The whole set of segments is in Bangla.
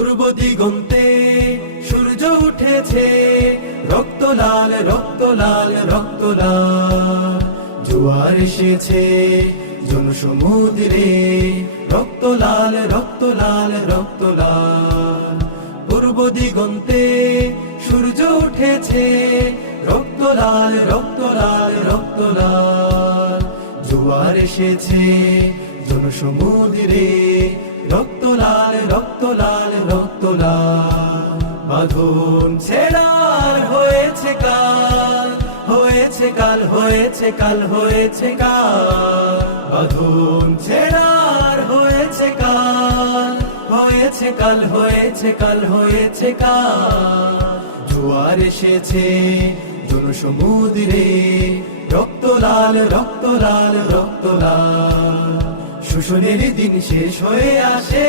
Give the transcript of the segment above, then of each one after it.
পূর্ব দিগন্তে সূর্য উঠেছে, রক্ত লাল রক্ত লাল রক্ত লাল। জোয়ার এসেছে জনসমুদ্রে, রক্ত লাল রক্ত লাল রক্ত লাল। পূর্ব দিগন্তে সূর্য উঠেছে, রক্ত লাল রক্ত লাল রক্ত লাল। জোয়ার এসেছে জনসমুদ্রে, রক্ত লাল রক্ত লাল রক্ত লাল। বাঁধন ছেড়ার হয়েছে কাল, হয়েছে কাল হয়েছে কাল হয়েছে কাল। বাঁধন ছেড়ার হয়েছে কাল, হয়েছে কাল হয়েছে কাল হয়েছে কাল। জোয়ার এসেছে জনসমুদ্রে, রক্ত লাল রক্ত লাল রক্ত লাল। শোষণের দিন শেষ হয়ে আসে,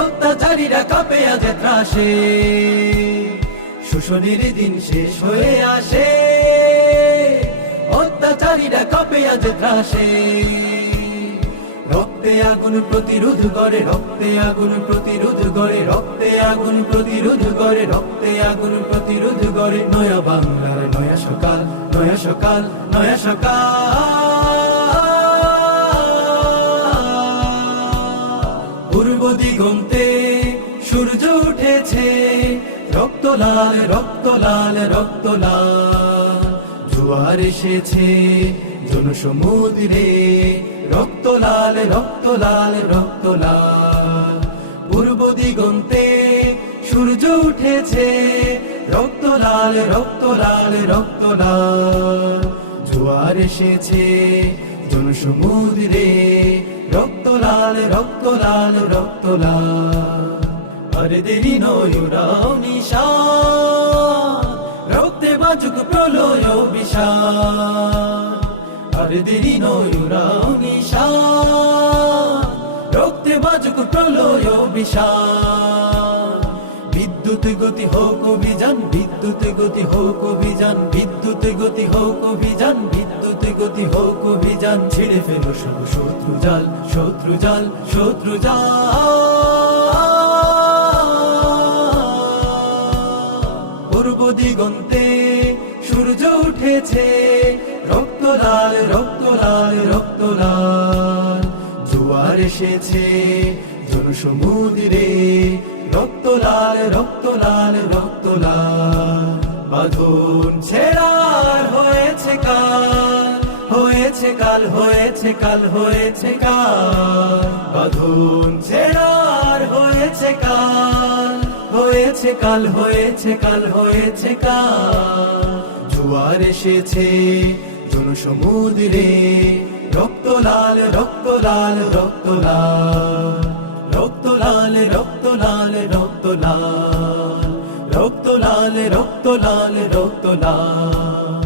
অত্যাচারীরা কাঁপে আজ ত্রাসে। শোষণের দিন শেষ হয়ে আসে, অত্যাচারীরা কাঁপে আজ ত্রাসে। রক্তে আগুন প্রতিরোধ করে, রক্তে আগুন প্রতিরোধ করে, রক্তে আগুন প্রতিরোধ করে, রক্তে আগুন প্রতিরোধ করে। নয়া বাংলার নয়া সকাল, নয়া সকাল নয়া সকাল। পূর্ব দিগন্তে সূর্য উঠেছে, রক্ত লাল রক্ত লাল রক্ত লাল। জোয়ার এসেছে জনসমুদ্রে, রক্ত লাল রক্ত লাল রক্ত লাল। পূর্ব দিগন্তে সূর্য উঠেছে, রক্ত লাল রক্ত লাল রক্ত লাল। জোয়ার এসেছে জনসমুদ্রে, রক্ত লাল রক্ত লাল রক্ত লাল। আর দেরি নয় উড়াও নিশান, রক্তে বাজুক প্রলয় বিশাল। আর দেরি নয় উড়াও নিশান, রক্তে বাজুক প্রলয় বিশাল। বিদ্যুৎ গতি হোক অভিযান, বিদ্যুৎ গতি হোক অভিযান, বিদ্যুৎ গতি হোক অভিযান, বিদ্যুৎ গতি হোক অভিযান। ছিঁড়ে ফেলো সব শত্রু জাল, শত্রু জাল শত্রু জাল। পূর্ব দিগন্তে সূর্য উঠেছে, রক্ত লাল রক্ত লাল রক্ত লাল। জোয়ার এসেছে জনসমুদ্রে, রক্ত লাল রক্ত লাল রক্ত লাল। বাঁধন ছেড়ার হয়েছে কাল, হয়েছে কাল হয়েছে কাল হয়েছে কাল। বাঁধন ছেড়ার হয়েছে কাল, হয়েছে কাল হয়েছে কাল হয়েছে কাল। জোয়ার এসেছে জনসমুদ্রে, রক্ত লাল রক্ত লাল রক্ত লাল। রক্ত লাল রক্ত লাল রক্ত লাল, রক্ত লাল রক্ত লাল রক্ত লাল।